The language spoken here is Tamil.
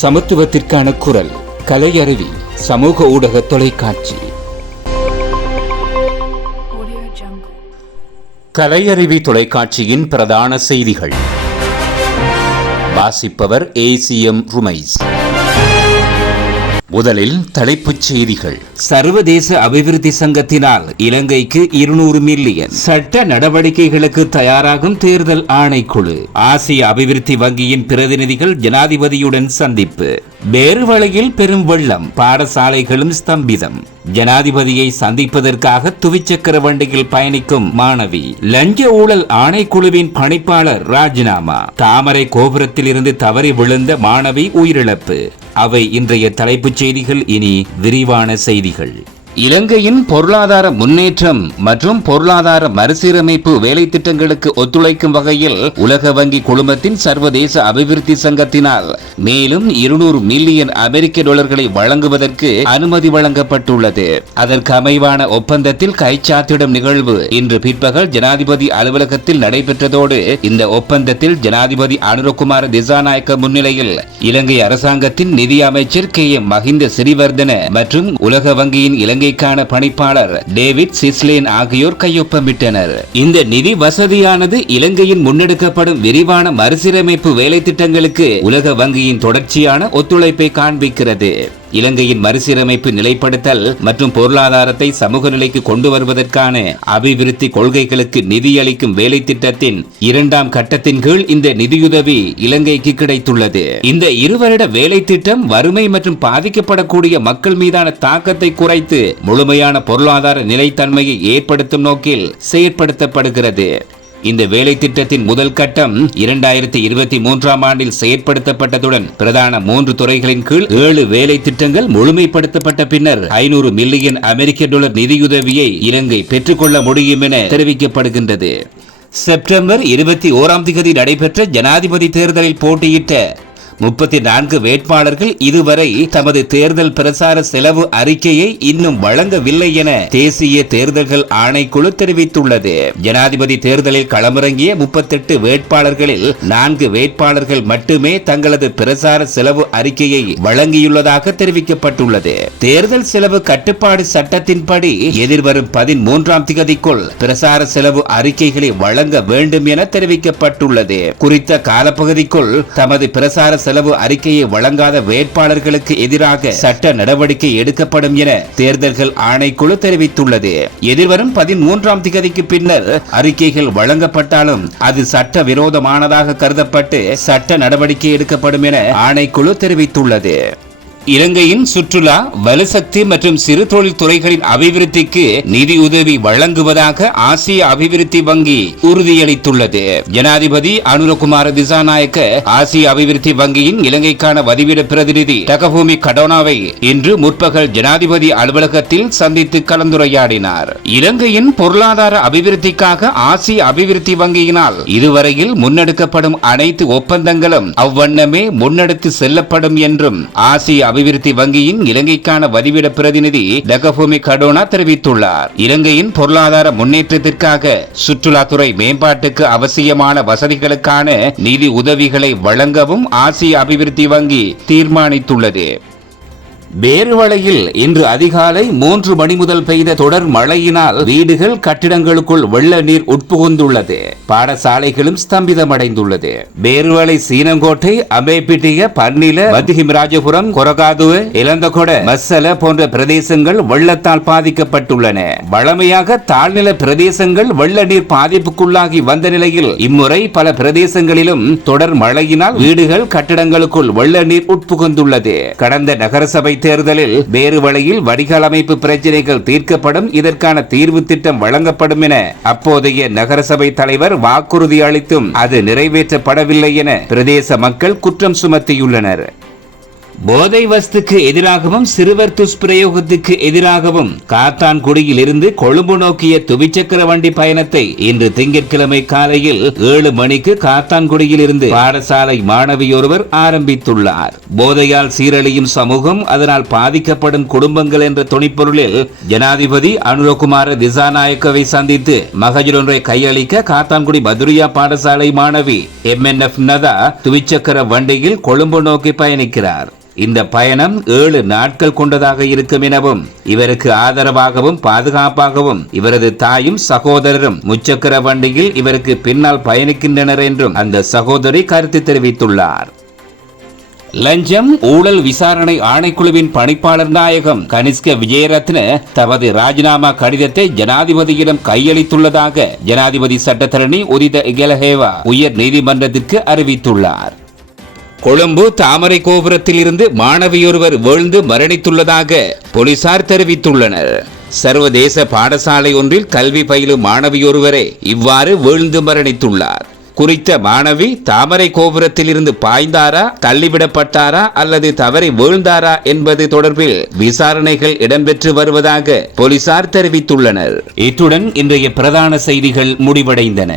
சமத்துவத்திற்கான குரல் கலையருவி சமூக ஊடக தொலைக்காட்சி. கலையருவி தொலைக்காட்சியின் பிரதான செய்திகள் வாசிப்பவர் ACM ருமைஸ். முதலில் தலைப்புச் செய்திகள். சர்வதேச அபிவிருத்தி சங்கத்தினால் இலங்கைக்கு 200 மில்லியன். சட்ட நடவடிக்கைகளுக்கு தயாராகும் தேர்தல் ஆணைக்குழு. ஆசிய அபிவிருத்தி வங்கியின் பிரதிநிதிகள் ஜனாதிபதியுடன் சந்திப்பு. பேருவளையில் பெரும் வெள்ளம், பாடசாலைகளும் ஸ்தம்பிதம். ஜனாதிபதியை சந்திப்பதற்காக துவிச்சக்கர வண்டியில் பயணிக்கும் மாணவி. லஞ்ச ஊழல் ஆணைக்குழுவின் பணிப்பாளர் ராஜினாமா. தாமரை கோபுரத்தில் இருந்து தவறி விழுந்த மாணவி உயிரிழப்பு. அவை இன்றைய தலைப்புச் செய்திகள். இனி விரிவான செய்திகள். இலங்கையின் பொருளாதார முன்னேற்றம் மற்றும் பொருளாதார மறுசீரமைப்பு வேலை திட்டங்களுக்கு ஒத்துழைக்கும் வகையில் உலக வங்கி குழுமத்தின் சர்வதேச அபிவிருத்தி சங்கத்தினால் மேலும் 200 மில்லியன் அமெரிக்க டாலர்களை வழங்குவதற்கு அனுமதி வழங்கப்பட்டுள்ளது. அதற்கு அமைவான ஒப்பந்தத்தில் கைச்சாத்திடும் நிகழ்வு இன்று பிற்பகல் ஜனாதிபதி அலுவலகத்தில் நடைபெற்றதோடு இந்த ஒப்பந்தத்தில் ஜனாதிபதி அனுரகுமார திசாநாயக்க முன்னிலையில் இலங்கை அரசாங்கத்தின் நிதி அமைச்சர் KM மஹிந்த சிறிவர்தன மற்றும் உலக வங்கியின் இலங்கை பணிப்பாளர் டேவிட் சிஸ்லேன் ஆகியோர் கையொப்பமிட்டனர். இந்த நிதி வசதியானது இலங்கையின் முன்னெடுக்கப்படும் விரிவான மறுசீரமைப்பு வேலை திட்டங்களுக்கு உலக வங்கியின் தொடர்ச்சியான ஒத்துழைப்பை காண்பிக்கிறது. இலங்கையின் மறுசீரமைப்பு, நிலைப்படுத்தல் மற்றும் பொருளாதாரத்தை சமூக நிலைக்கு கொண்டு வருவதற்கான அபிவிருத்தி கொள்கைகளுக்கு நிதியளிக்கும் வேலை திட்டத்தின் 2ஆம் கட்டத்தின் கீழ் இந்த நிதியுதவி இலங்கைக்கு கிடைத்துள்ளது. இந்த 2 வருட வேலை திட்டம் வறுமை மற்றும் பாதிக்கப்படக்கூடிய மக்கள் மீதான தாக்கத்தை குறைத்து முழுமையான பொருளாதார நிலைத்தன்மையை ஏற்படுத்தும் நோக்கில் செயற்படுத்தப்படுகிறது. இந்த வேலை திட்டத்தின் முதல் கட்டம் 2023ஆம் ஆண்டில் செயற்படுத்தப்பட்டதுடன் பிரதான 3 துறைகளின் கீழ் 7 வேலை திட்டங்கள் முழுமைப்படுத்தப்பட்ட பின்னர் 500 மில்லியன் அமெரிக்க டாலர் நிதியுதவியை இலங்கை பெற்றுக்கொள்ள முடியும் என தெரிவிக்கப்படுகின்றது. செப்டம்பர் 21ஆம் தேதி நடைபெற்ற ஜனாதிபதி தேர்தலில் போட்டியிட்ட 34 வேட்பாளர்கள் இதுவரை தமது தேர்தல் பிரசார செலவு அறிக்கையை இன்னும் வழங்கவில்லை என தேசிய தேர்தல்கள் ஆணைக்குழு தெரிவித்துள்ளது. ஜனாதிபதி தேர்தலில் களமிறங்கிய 38 வேட்பாளர்களில் 4 வேட்பாளர்கள் மட்டுமே தங்களது பிரசார செலவு அறிக்கையை வழங்கியுள்ளதாக தெரிவிக்கப்பட்டுள்ளது. தேர்தல் செலவு கட்டுப்பாடு சட்டத்தின்படி எதிர்வரும் 13ஆம் தேதிக்குள் பிரசார செலவு அறிக்கைகளை வழங்க வேண்டும் என தெரிவிக்கப்பட்டுள்ளது. குறித்த காலப்பகுதிக்குள் தமது பிரசார செலவு அறிக்கையை வழங்காத வேட்பாளர்களுக்கு எதிராக சட்ட நடவடிக்கை எடுக்கப்படும் என தேர்தல்கள் ஆணைக்குழு தெரிவித்துள்ளது. எதிர்வரும் 13ஆம் தேதிக்கு பின்னர் அறிக்கைகள் வழங்கப்பட்டாலும் அது சட்ட விரோதமானதாக கருதப்பட்டு சட்ட நடவடிக்கை எடுக்கப்படும் என ஆணைக்குழு தெரிவித்துள்ளது. இலங்கையின் சுற்றுலா, வலுசக்தி மற்றும் சிறு தொழில் துறைகளின் அபிவிருத்திக்கு நிதி உதவி வழங்குவதாக ஆசிய அபிவிருத்தி வங்கி உறுதியளித்துள்ளது. ஜனாதிபதி அனுரகுமார திசாநாயக்க ஆசிய அபிவிருத்தி வங்கியின் இலங்கைக்கான வதிவிட பிரதிநிதி டகபூமி கடோனாவை இன்று முற்பகல் ஜனாதிபதி அலுவலகத்தில் சந்தித்து கலந்துரையாடினார். இலங்கையின் பொருளாதார அபிவிருத்திக்காக ஆசிய அபிவிருத்தி வங்கியினால் இதுவரையில் முன்னெடுக்கப்படும் அனைத்து ஒப்பந்தங்களும் அவ்வண்ணமே முன்னெடுத்து செல்லப்படும் என்றும் ஆசிய அபிவிருத்தி வங்கியின் இலங்கைக்கான வதிவிட பிரதிநிதி டகபூமி கடோனா தெரிவித்துள்ளார். இலங்கையின் பொருளாதார முன்னேற்றத்திற்காக சுற்றுலாத்துறை மேம்பாட்டுக்கு அவசியமான வசதிகளுக்கான நிதி உதவிகளை வழங்கவும் ஆசிய அபிவிருத்தி வங்கி தீர்மானித்துள்ளது. பேருவளையில் இன்று அதிகாலை 3 மணி முதல் பெய்த தொடர் மழையினால் வீடுகள், கட்டிடங்களுக்குள் வெள்ள நீர் உட்புகுந்துள்ளது. பாடசாலைகளும் ஸ்தம்பிதமடைந்துள்ளது. பேருவளை, சீனங்கோட்டை, அம்பேப்பிட்டிய, பன்னில, மத்திகிமராஜபுரம், கொரகாதுவ, இலந்தகொட, மஸ்ஸல போன்ற பிரதேசங்கள் வெள்ளத்தால் பாதிக்கப்பட்டுள்ளன. வழமையாக தாழ்நில பிரதேசங்கள் வெள்ள நீர் பாதிப்புக்குள்ளாகி வந்த நிலையில் இம்முறை பல பிரதேசங்களிலும் தொடர் மழையினால் வீடுகள், கட்டிடங்களுக்குள் வெள்ள நீர் உட்புகுந்துள்ளது. கடந்த நகரசபை தேர்தலில் பேருவளையில் வடிகால் அமைப்பு பிரச்சனைகள் தீர்க்கப்படும், இதற்கான தீர்வு திட்டம் வழங்கப்படும் என அப்போதைய நகரசபை தலைவர் வாக்குறுதி அளித்தும் அது நிறைவேற்றப்படவில்லை என பிரதேச மக்கள் குற்றம் சுமத்தியுள்ளனர். போதை வஸ்துக்கு எதிராகவும் சிறுவர் துஷ்பிரயோகத்துக்கு எதிராகவும் காத்தான்குடியில் இருந்து கொழும்பு நோக்கிய துவிச்சக்கர வண்டி பயணத்தை இன்று திங்கட்கிழமை காலையில் 7 மணிக்கு காத்தான்குடியில் இருந்து பாடசாலை மாணவியொருவர் ஆரம்பித்துள்ளார். போதையால் சீரழியும் சமூகம், அதனால் பாதிக்கப்படும் குடும்பங்கள் என்ற துணிப்பொருளில் ஜனாதிபதி அனுரகுமார திசாநாயக்கவை சந்தித்து மகஜர் ஒன்றை கையளிக்க காத்தான்குடி பதுரியா பாடசாலை மாணவி MNF நதா துவிச்சக்கர வண்டியில் கொழும்பு நோக்கி பயணிக்கிறார். இந்த பயணம் 7 நாட்கள் கொண்டதாக இருக்கும் எனவும் இவருக்கு ஆதரவாகவும் பாதுகாப்பாகவும் இவரது தாயும் சகோதரரும் முச்சக்கர வண்டியில் இவருக்கு பின்னால் பயணிக்கின்றனர் என்றும் அந்த சகோதரி கருத்து தெரிவித்துள்ளார். லஞ்சம் ஊழல் விசாரணை ஆணைக்குழுவின் பணிப்பாளர் நாயகம் கனிஷ்க விஜயரத்ன தமது ராஜினாமா கடிதத்தை ஜனாதிபதியிடம் கையளித்துள்ளதாக ஜனாதிபதி சட்டத்தரணி உதித இகலஹேவா உயர் நீதிமன்றத்திற்கு அறிவித்துள்ளார். கொழும்பு தாமரை கோபுரத்தில் இருந்து மாணவியொருவர் வீழ்ந்து மரணித்துள்ளதாக போலீசார் தெரிவித்துள்ளனர். சர்வதேச பாடசாலை ஒன்றில் கல்வி பயிலும் மாணவியொருவரே இவ்வாறு வீழ்ந்து மரணித்துள்ளார். குறித்த மாணவி தாமரை கோபுரத்தில் இருந்து பாய்ந்தாரா, தள்ளிவிடப்பட்டாரா அல்லது தவறி வீழ்ந்தாரா என்பது தொடர்பில் விசாரணைகள் இடம்பெற்று வருவதாக போலீசார் தெரிவித்துள்ளனர். இத்துடன் இன்றைய பிரதான செய்திகள் முடிவடைந்தன.